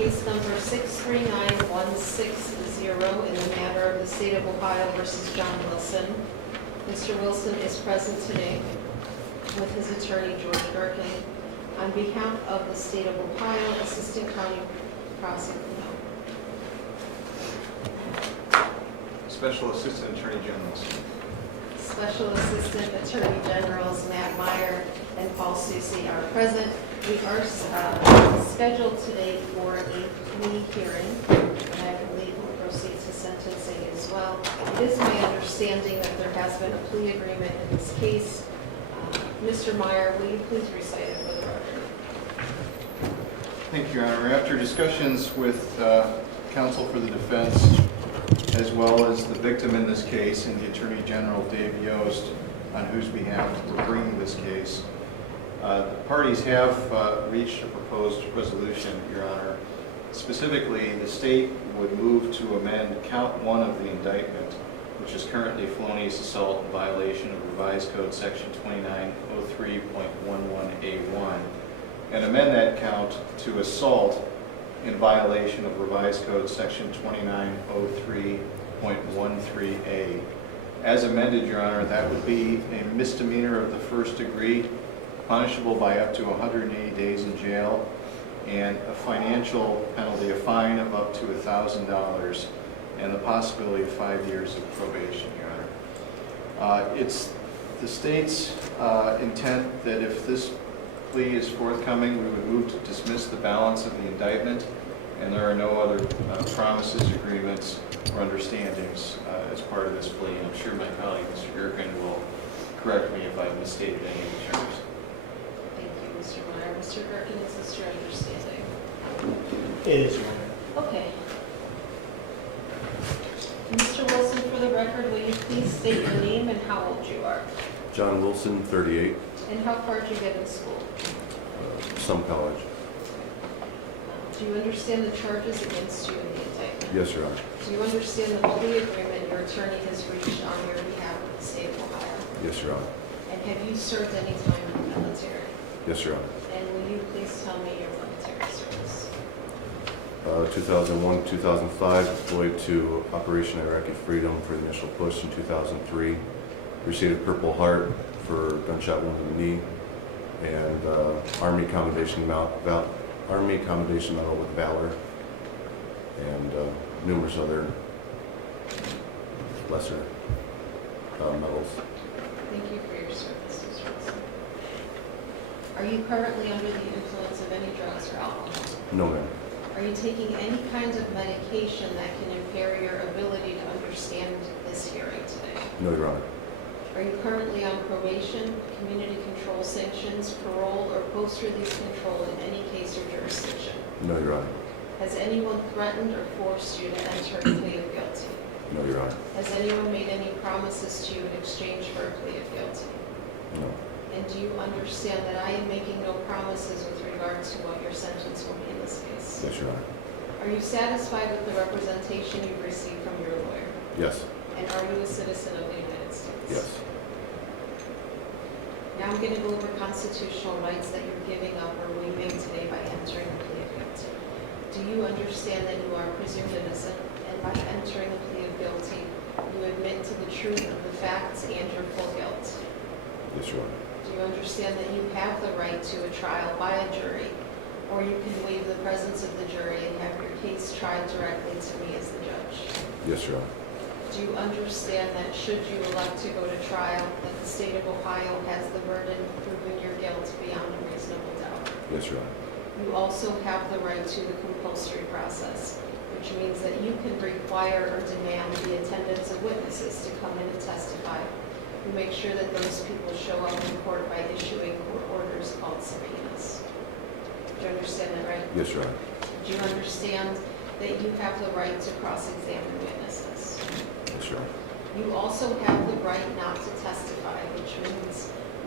case number 639160 in the matter of the State of Ohio versus John Wilson. Mr. Wilson is present today with his attorney, George Gerken. On behalf of the State of Ohio, Assistant County Prosecutor. Special Assistant Attorney Generals. Special Assistant Attorney Generals Matt Meyer and Paul Susi are present. We are scheduled today for a plea hearing, and I believe we'll proceed to sentencing as well. It is my understanding that there has been a plea agreement in this case. Mr. Meyer, will you please recite it for the record? Thank you, Your Honor. After discussions with counsel for the defense, as well as the victim in this case and the Attorney General, Dave Yost, on whose behalf we're bringing this case, the parties have reached a proposed resolution, Your Honor. Specifically, the state would move to amend count 1 of the indictment, which is currently felonious assault in violation of Revised Code Section 2903.11A1, and amend that count to assault in violation of Revised Code Section 2903.13A. As amended, Your Honor, that would be a misdemeanor of the first degree, punishable by up to 180 days in jail, and a financial penalty, a fine of up to $1,000, and the possibility of 5 years of probation, Your Honor. It's the state's intent that if this plea is forthcoming, we would move to dismiss the balance of the indictment, and there are no other promises, agreements, or understandings as part of this plea. I'm sure my colleague, Mr. Gerken, will correct me if I've misstated any of the terms. Thank you, Mr. Meyer. Mr. Gerken, is this your understanding? It is, Your Honor. Okay. Mr. Wilson, for the record, will you please state your name and how old you are? John Wilson, 38, And how far did you get in school? some college. Do you understand the charges against you in the indictment? Yes, Your Honor. Do you understand the plea agreement your attorney has reached on your behalf with the State of Ohio? Yes, Your Honor. And have you served any time in the military? Yes, Your Honor. And will you please tell me your military service? 2001, 2005, deployed to Operation Iraqi Freedom for the initial push in 2003. Received a Purple Heart for gunshot wound in the knee, and Army Commendation Medal with Valor, and numerous other lesser medals. Thank you for your service, Mr. Wilson. Are you currently under the influence of any drugs or alcohol? No, ma'am. Are you taking any kind of medication that can impair your ability to understand this hearing today? No, Your Honor. Are you currently on probation, community control sanctions, parole, or post-release control in any case or jurisdiction? No, Your Honor. Has anyone threatened or forced you to enter a plea of guilty? No, Your Honor. Has anyone made any promises to you in exchange for a plea of guilty? No. And do you understand that I am making no promises with regard to what your sentence will be in this case? Yes, Your Honor. Are you satisfied with the representation you've received from your lawyer? Yes. And are you a citizen of the United States? Yes. Now I'm going to go over constitutional rights that you're giving up or waiving today by entering a plea of guilty. Do you understand that you are presumed innocent, and by entering a plea of guilty, you admit to the truth of the facts and your full guilt? Yes, Your Honor. Do you understand that you have the right to a trial by a jury, or you can waive the presence of the jury and have your case tried directly to me as the judge? Yes, Your Honor. Do you understand that should you elect to go to trial, that the State of Ohio has the burden of proving your guilt beyond a reasonable doubt? Yes, Your Honor. You also have the right to the compulsory process, which means that you can require or demand the attendance of witnesses to come in and testify. You make sure that those people show up in court by issuing court orders called subpoenas. Do you understand that, right? Yes, Your Honor. Do you understand that you have the right to cross-examine witnesses? Yes, Your Honor. You also have the right not to testify, which means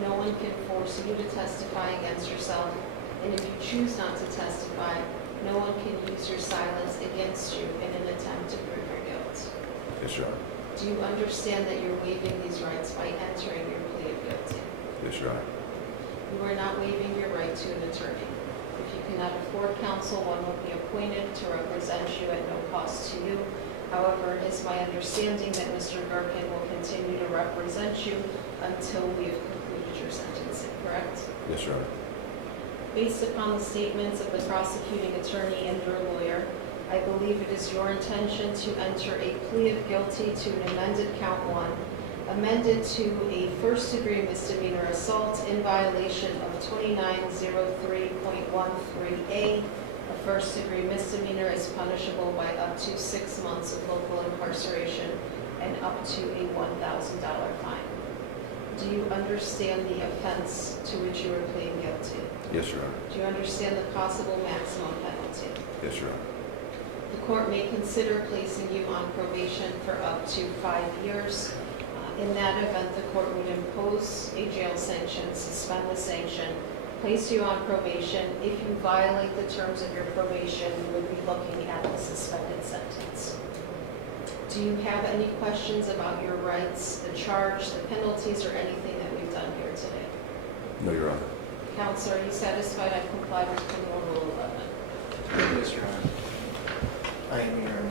no one can force you to testify against yourself, and if you choose not to testify, no one can use your silence against you in an attempt to prove your guilt. Yes, Your Honor. Do you understand that you're waiving these rights by entering your plea of guilty? Yes, Your Honor. You are not waiving your right to an attorney. If you cannot afford counsel, one will be appointed to represent you at no cost to you. However, it is my understanding that Mr. Gherkin will continue to represent you until we have concluded your sentencing, correct? Yes, Your Honor. Based upon the statements of the prosecuting attorney and your lawyer, I believe it is your intention to enter a plea of guilty to an amended count 1, amended to a first-degree misdemeanor assault in violation of 2903.13A. A first-degree misdemeanor is punishable by up to 6 months of local incarceration and up to a $1,000 fine. Do you understand the offense to which you are pleading guilty? Yes, Your Honor. Do you understand the possible maximum penalty? Yes, Your Honor. The court may consider placing you on probation for up to 5 years. In that event, the court would impose a jail sanction, suspend the sanction, place you on probation. If you violate the terms of your probation, you would be looking at the suspended sentence. Do you have any questions about your rights, the charge, the penalties, or anything that we've done here today? No, Your Honor. Counsel, are you satisfied I complied with Criminal Rule 11? Yes, Your Honor. I am here, Your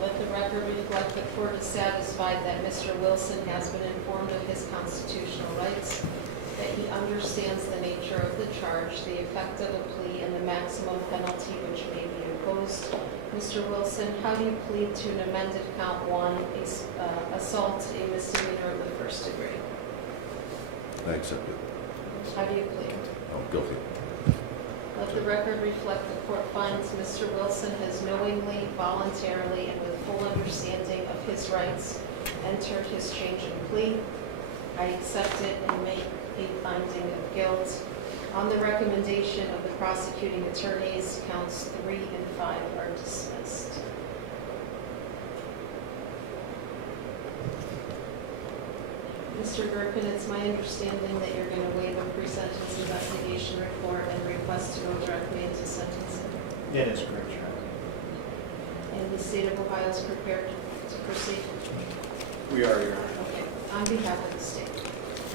Let the record reflect the court is satisfied that Mr. Wilson has been informed of his constitutional rights, that he understands the nature of the charge, the effect of a plea, and the maximum penalty which may be imposed. Mr. Wilson, how do you plead to an amended count 1, assault, a misdemeanor of the first degree? I accept it. How do you plead? I'm guilty. Let the record reflect the court finds Mr. Wilson has knowingly, voluntarily, and with full understanding of his rights entered his change in plea. I accept it and make a finding of guilt. On the recommendation of the prosecuting attorneys, counts 3 and 5 are dismissed. Mr. Gherkin, it's my understanding that you're going to waive a pre-sentence investigation report and request to go directly into sentencing. Honor. That is correct, Your Honor. And the state of Ohio is prepared to proceed? We are, Your Honor. Okay. On behalf of the state.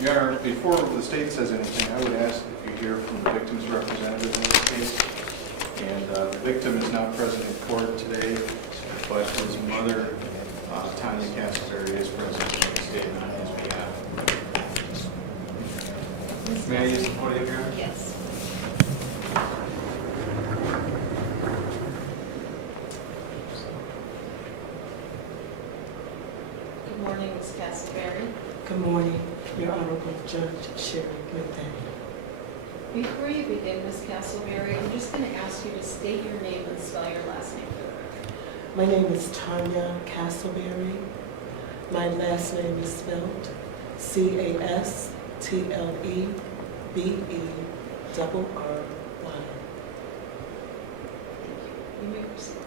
Your Honor, before the state says anything, I would ask if you hear from the victim's representative in this case. And the victim is not present in court today, but his mother, Tanya Castleberry, is present in the statement on his behalf. May I use the podium, Your Honor? Yes. Good morning, Ms. Castleberry. Good morning, Your Honorable Judge Sherry McDaniel. Before you begin, Ms. Castleberry, I'm just going to ask you to state your name and spell your last name for the record. My name is Tanya Castleberry. My last name is spelled Castleberry. Thank you. You may proceed.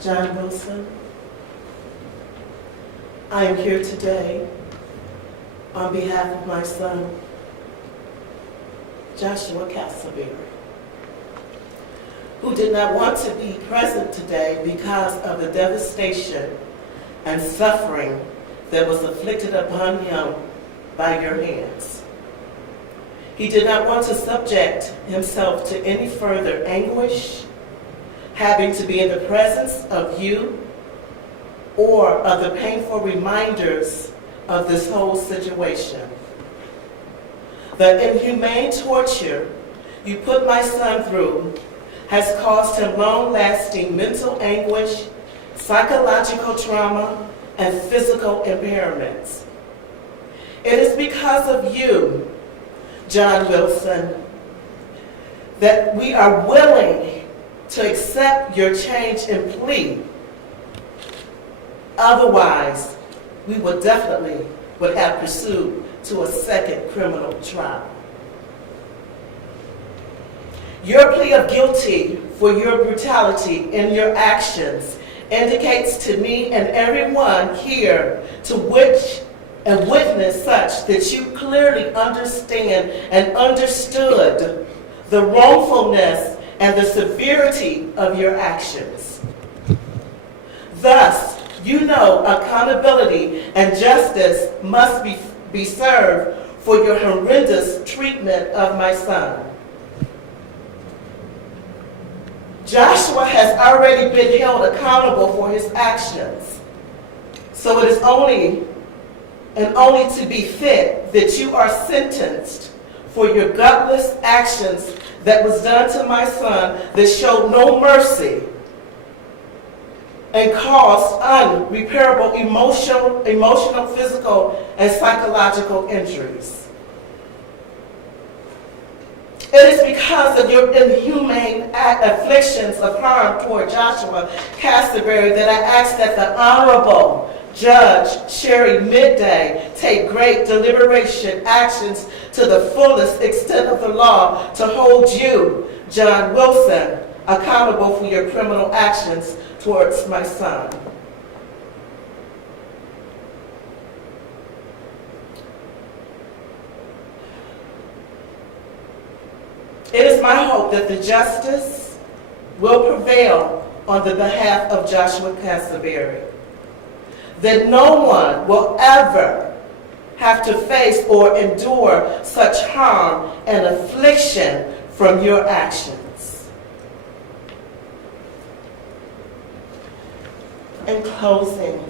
John Wilson, I am here today on behalf of my son, Joshua Castleberry, who did not want to be present today because of the devastation and suffering that was inflicted upon him by your hands. He did not want to subject himself to any further anguish, having to be in the presence of you or of the painful reminders of this whole situation. The inhumane torture you put my son through has caused him long-lasting mental anguish, psychological trauma, and physical impairments. It is because of you, John Wilson, that we are willing to accept your change in plea. Otherwise, we would definitely have pursued to a second criminal trial. Your plea of guilty for your brutality in your actions indicates to me and everyone here to which and witness such that you clearly understand and understood the wrongfulness and the severity of your actions. Thus, you know accountability and justice must be served for your horrendous treatment of my son. Joshua has already been held accountable for his actions. So it is only to be fit that you are sentenced for your gutless actions that was done to my son that showed no mercy and caused unrepairable emotional, physical, and psychological injuries. It is because of your inhumane afflictions of harm toward Joshua Castleberry that I ask that the Honorable Judge Sherry Midday take great deliberation actions to the fullest extent of the law to hold you, John Wilson, accountable for your criminal actions towards my son. It is my hope that the justice will prevail on the behalf of Joshua Castleberry, that no one will ever have to face or endure such harm and affliction from your actions. In closing,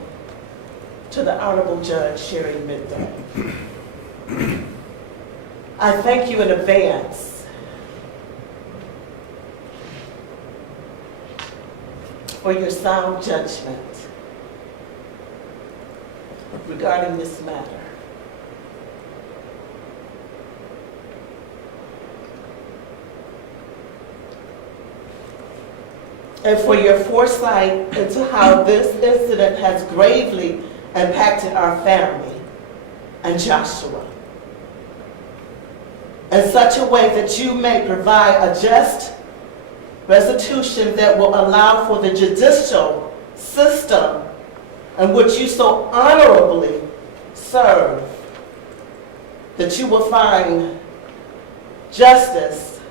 to the Honorable Judge Sherry Midday, I thank you in advance for your sound judgment regarding this matter. And for your foresight into how this incident has gravely impacted our family and Joshua in such a way that you may provide a just restitution that will allow for the judicial system in which you so honorably serve, that you will find justice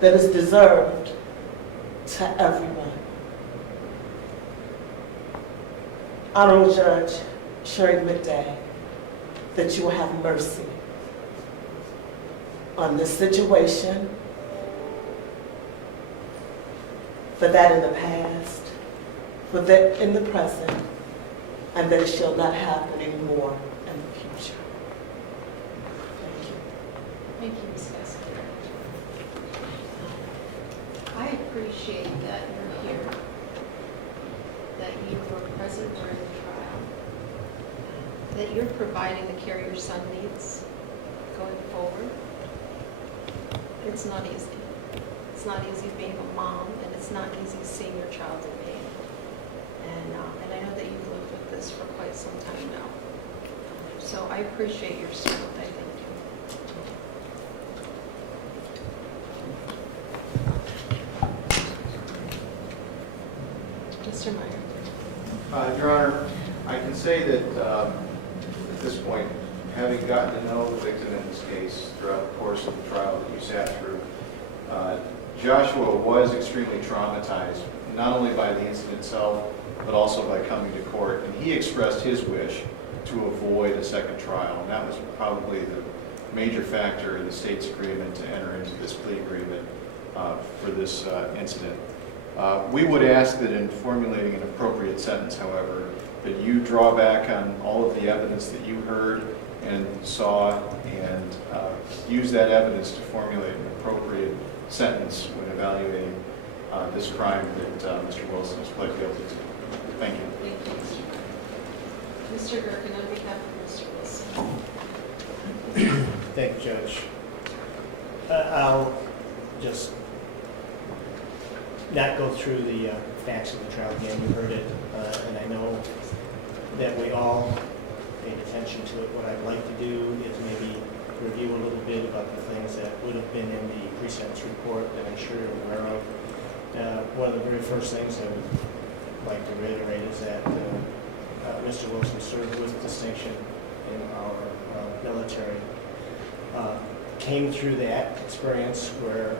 that is deserved to everyone. Honorable Judge Sherry Midday, that you will have mercy on this situation, for that in the past, for that in the present, and that it shall not happen anymore in the future. Thank you. Thank you, Ms. Castleberry. I appreciate that you're here, that you were present during the trial, that you're providing the care your son needs going forward. It's not easy. It's not easy being a mom, and it's not easy seeing your child in pain. And I know that you've lived with this for quite some time now. So I appreciate your service. I thank you. Mr. Meyer. Your Honor, I can say that at this point, having gotten to know the victim in this case throughout the course of the trial that you sat through, Joshua was extremely traumatized, not only by the incident itself, but also by coming to court. And he expressed his wish to avoid a second trial. And that was probably the major factor in the state's agreement to enter into this plea agreement for this incident. We would ask that in formulating an appropriate sentence, however, that you draw back on all of the evidence that you heard and saw, and use that evidence to formulate an appropriate sentence when evaluating this crime that Mr. Wilson has pled guilty to. Thank you. Thank you, Mr. Meyer. Mr. Gerken, on behalf of Mr. Wilson. Thank you, Judge. I'll just not go through the facts of the trial again. You heard it, and I know that we all paid attention to it. What I'd like to do is maybe review a little bit about the things that would have been in the pre-sentence report that I'm sure you're aware of. One of the very first things I would like to reiterate is that Mr. Wilson served with distinction in our military. Came through that experience where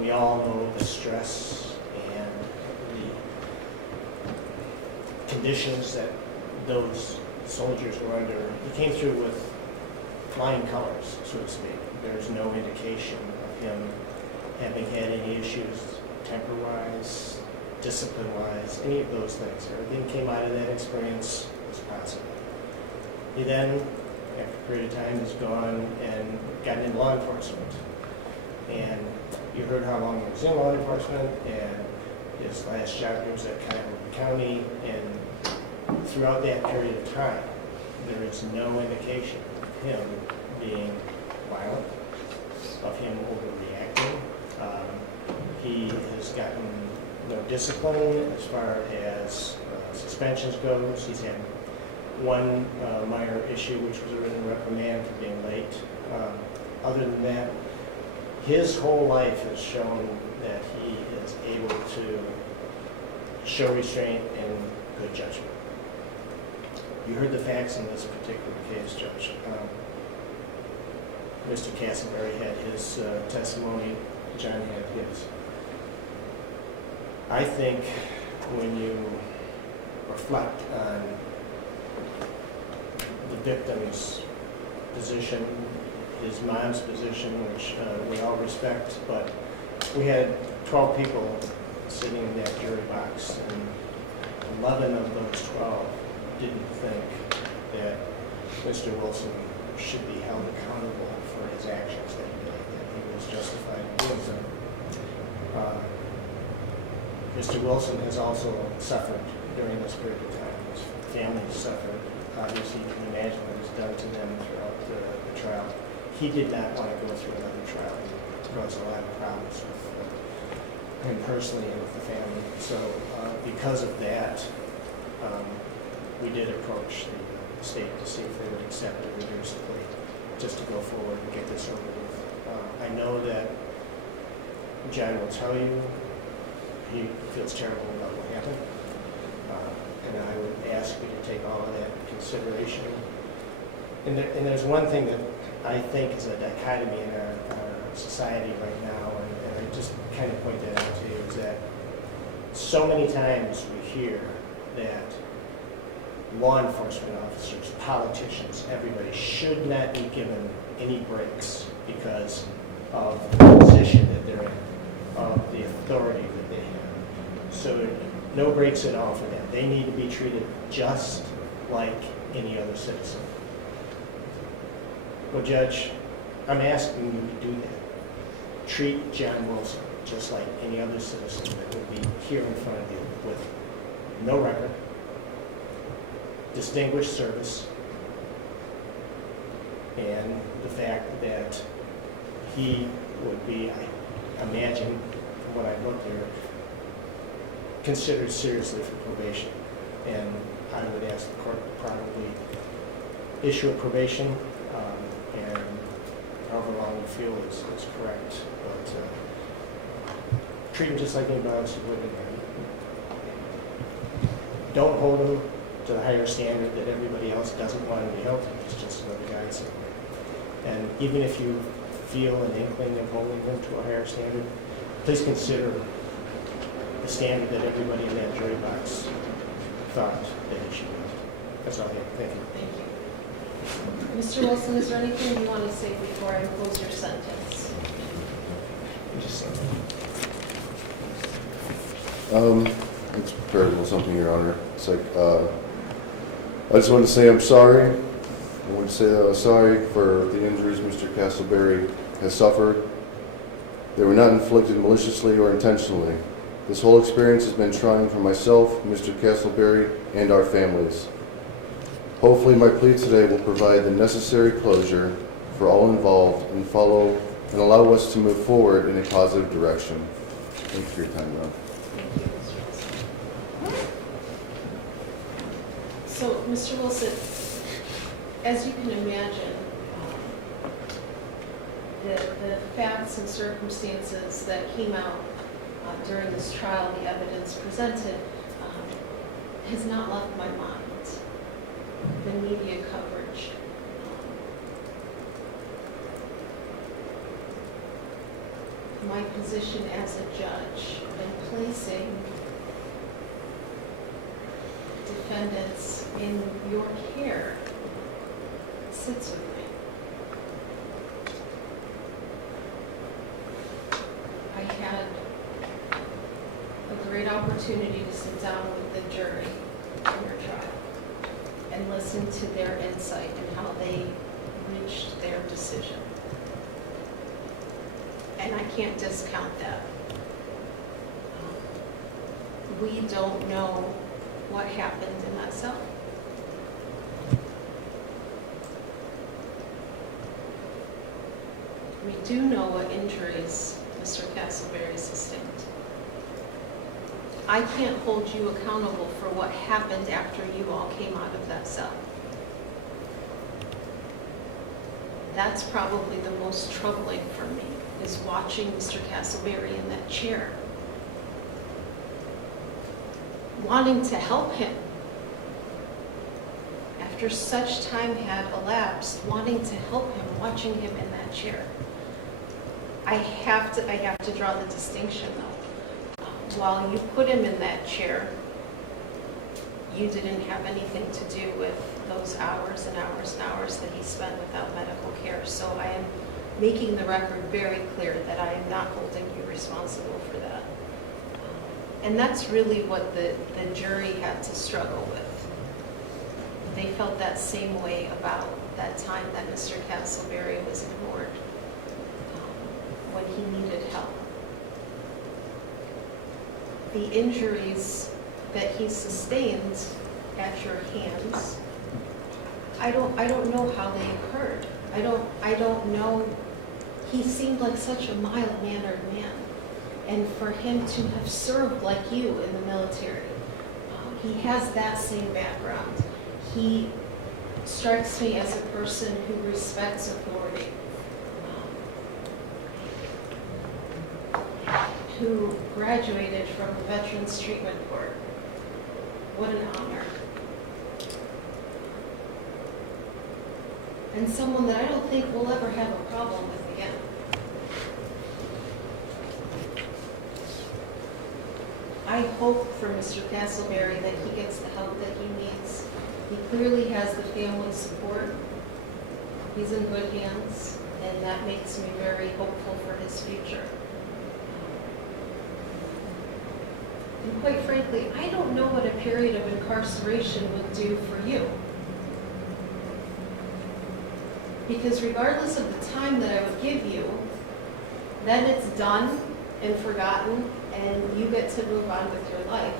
we all know the stress and the conditions that those soldiers were under, he came through with flying colors, so to speak. There's no indication of him having had any issues temper-wise, discipline-wise, any of those things. Everything came out of that experience was positive. He then, after a period of time, has gone and gotten into law enforcement. And you heard how long he was in law enforcement, and his last job he was at Cuyahoga County, and throughout that period of time, there is no indication of him being violent, of him overreacting. He has gotten no discipline as far as suspensions goes. He's had one minor issue, which was a written reprimand for being late. Other than that, his whole life has shown that he is able to show restraint and good judgment. You heard the facts in this particular case, Judge. Mr. Castleberry had his testimony, John had his. I think when you reflect on the victim's position, his mom's position, which we all respect, but we had 12 people sitting in that jury box, and 11 of those 12 didn't think that Mr. Wilson should be held accountable for his actions that he did, that he was justified in doing them. Mr. Wilson has also suffered during this period of time. His family has suffered. Obviously, you can imagine what was done to them throughout the trial. He did not want to go through another trial. It caused a lot of problems with him personally and with the family. So because of that, we did approach the state to see if they would accept a reduced plea, just to go forward and get this over with. I know that John will tell you he feels terrible about what happened, and I would ask you to take all of that into consideration. And there's one thing that I think is a dichotomy in our society right now, and I just kind of point that out to you, is that so many times we hear that law enforcement officers, politicians, everybody should not be given any breaks because of the position that they're in, of the authority that they have. So no breaks at all for them. They need to be treated just like any other citizen. Well, Judge, I'm asking you to do that. Treat John Wilson just like any other citizen that would be here in front of you with no record, distinguished service, and the fact that he would be, I imagine, from what I've looked here, considered seriously for probation. And I would ask the court to probably issue a probation, and however long you feel is correct. But treat him just like anybody else would live in. Don't hold him to the higher standard that everybody else doesn't want him to be held to. He's just another guy somewhere. And even if you feel an inkling of holding him to a higher standard, please consider the standard that everybody in that jury box thought that it should be. That's all I have. Thank you. Thank you. Mr. Wilson, is there anything you want to say before I close your sentence? It's very little something, Your Honor. It's like, I just wanted to say I'm sorry. I want to say that I was sorry for the injuries Mr. Castleberry has suffered. They were not inflicted maliciously or intentionally. This whole experience has been trying for myself, Mr. Castleberry, and our families. Hopefully my plea today will provide the necessary closure for all involved and allow us to move forward in a positive direction. Thank you for your time, Ron. Thank you, Mr. Wilson. So, Mr. Wilson, as you can imagine, the facts and circumstances that came out during this trial, the evidence presented, has not left my mind. The media coverage. My position as a judge in placing defendants in your care sits with me. I had a great opportunity to sit down with the jury in your trial and listen to their insight and how they reached their decision. And I can't discount that. We don't know what happened in that cell. We do know what injuries Mr. Castleberry sustained. I can't hold you accountable for what happened after you all came out of that cell. That's probably the most troubling for me, is watching Mr. Castleberry in that chair, wanting to help him. After such time had elapsed, wanting to help him, watching him in that chair. I have to draw the distinction though. While you put him in that chair, you didn't have anything to do with those hours and hours and hours that he spent without medical care. So I am making the record very clear that I am not holding you responsible for that. And that's really what the jury had to struggle with. They felt that same way about that time that Mr. Castleberry was ignored when he needed help. The injuries that he sustained at your hands, I don't know how they occurred. I don't know. He seemed like such a mild-mannered man. And for him to have served like you in the military, he has that same background. He strikes me as a person who respects authority, who graduated from the Veterans Treatment Court. What an honor. And someone that I don't think we'll ever have a problem with again. I hope for Mr. Castleberry that he gets the help that he needs. He clearly has the family support. He's in good hands, and that makes me very hopeful for his future. And quite frankly, I don't know what a period of incarceration would do for you. Because regardless of the time that I would give you, then it's done and forgotten, and you get to move on with your life.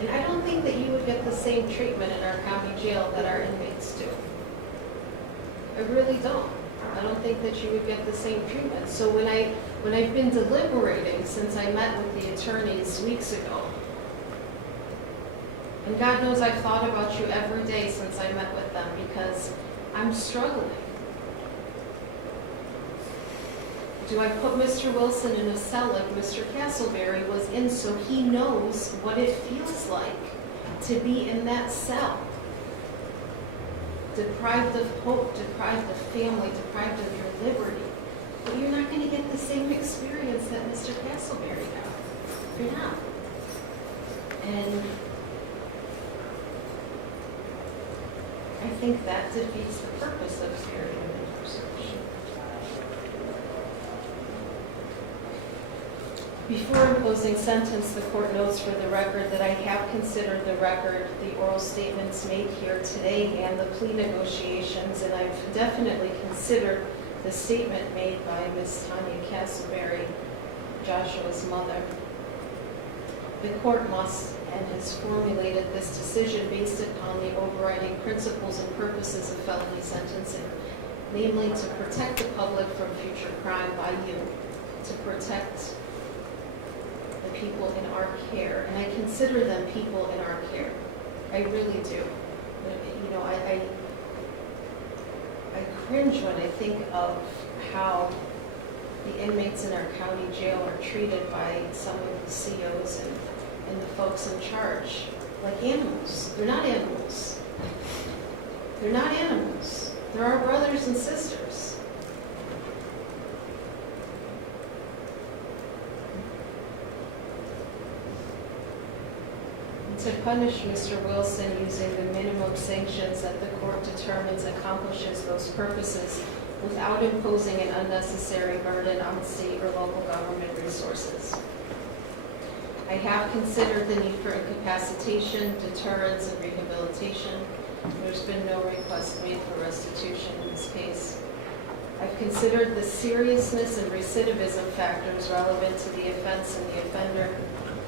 And I don't think that you would get the same treatment in our county jail that our inmates do. I really don't. I don't think that you would get the same treatment. So when I've been deliberating since I met with the attorneys weeks ago, and God knows I've thought about you every day since I met with them because I'm struggling. Do I put Mr. Wilson in a cell like Mr. Castleberry was in so he knows what it feels like to be in that cell? Deprived of hope, deprived of family, deprived of your liberty. But you're not going to get the same experience that Mr. Castleberry got. You're not. And I think that defeats the purpose of a period of incarceration. Before imposing sentence, the court notes for the record that I have considered the record, the oral statements made here today, and the plea negotiations, and I've definitely considered the statement made by Ms. Tanya Castleberry, Joshua's mother. The court must and has formulated this decision based upon the overriding principles and purposes of felony sentencing, namely to protect the public from future crime by you, to protect the people in our care, and I consider them people in our care. I really do. You know, I cringe when I think of how the inmates in our county jail are treated by some of the COs and the folks in charge like animals. They're not animals. They're not animals. They're our brothers and sisters. to punish Mr. Wilson using the minimum sanctions that the court determines accomplishes those purposes without imposing an unnecessary burden on state or local government resources. I have considered the need for incapacitation, deterrence, and rehabilitation. There's been no request made for restitution in this case. I've considered the seriousness and recidivism factors relevant to the offense and the offender,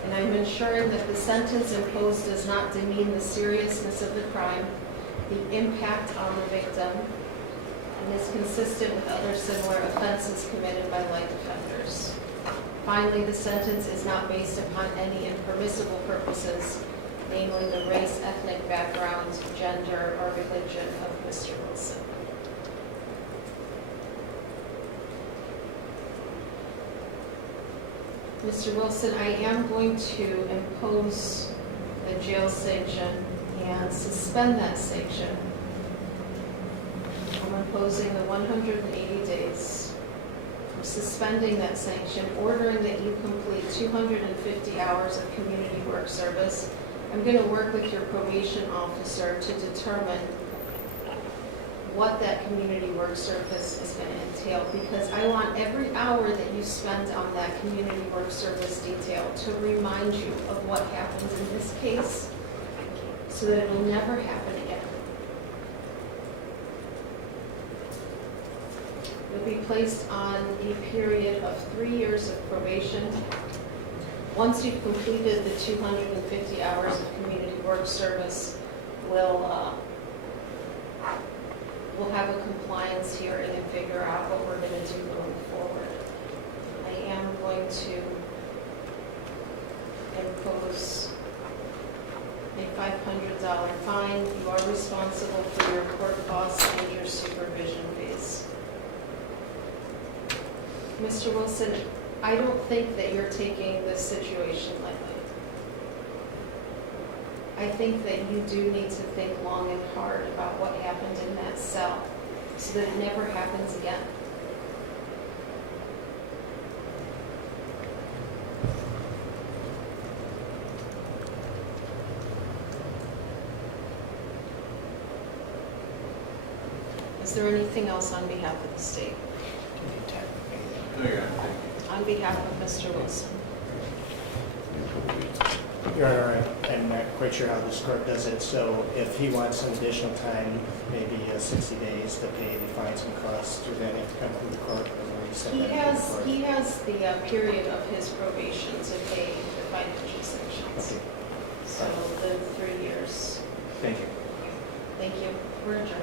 and I'm ensuring that the sentence imposed does not demean the seriousness of the crime, the impact on the victim, and is consistent with other similar offenses committed by like offenders. Finally, the sentence is not based upon any impermissible purposes, namely the race, ethnic background, gender, or religion of Mr. Wilson. Mr. Wilson, I am going to impose a jail sanction and suspend that sanction. I'm imposing the 180 days. I'm suspending that sanction, ordering that you complete 250 hours of community work service. I'm going to work with your probation officer to determine what that community work service is going to entail, because I want every hour that you spend on that community work service detail to remind you of what happened in this case so that it will never happen again. You'll be placed on a period of 3 years of probation. Once you've completed the 250 hours of community work service, we'll have a compliance hearing and figure out what we're going to do going forward. I am going to impose a $500 fine. You are responsible for your court costs and your supervision fees. Mr. Wilson, I don't think that you're taking this situation lightly. I think that you do need to think long and hard about what happened in that cell so that it never happens again. Is there anything else on behalf of the state? No, Your Honor, thank you. On behalf of Mr. Wilson? Your Honor, I'm not quite sure how this court does it, so if he wants some additional time, maybe 60 days to pay the fines and costs, does that have to come from the court? Or will he send that to the court? He has the period of his probation to pay the financial sanctions. Okay, So the 3 years. thank you. Thank you. We're adjourned.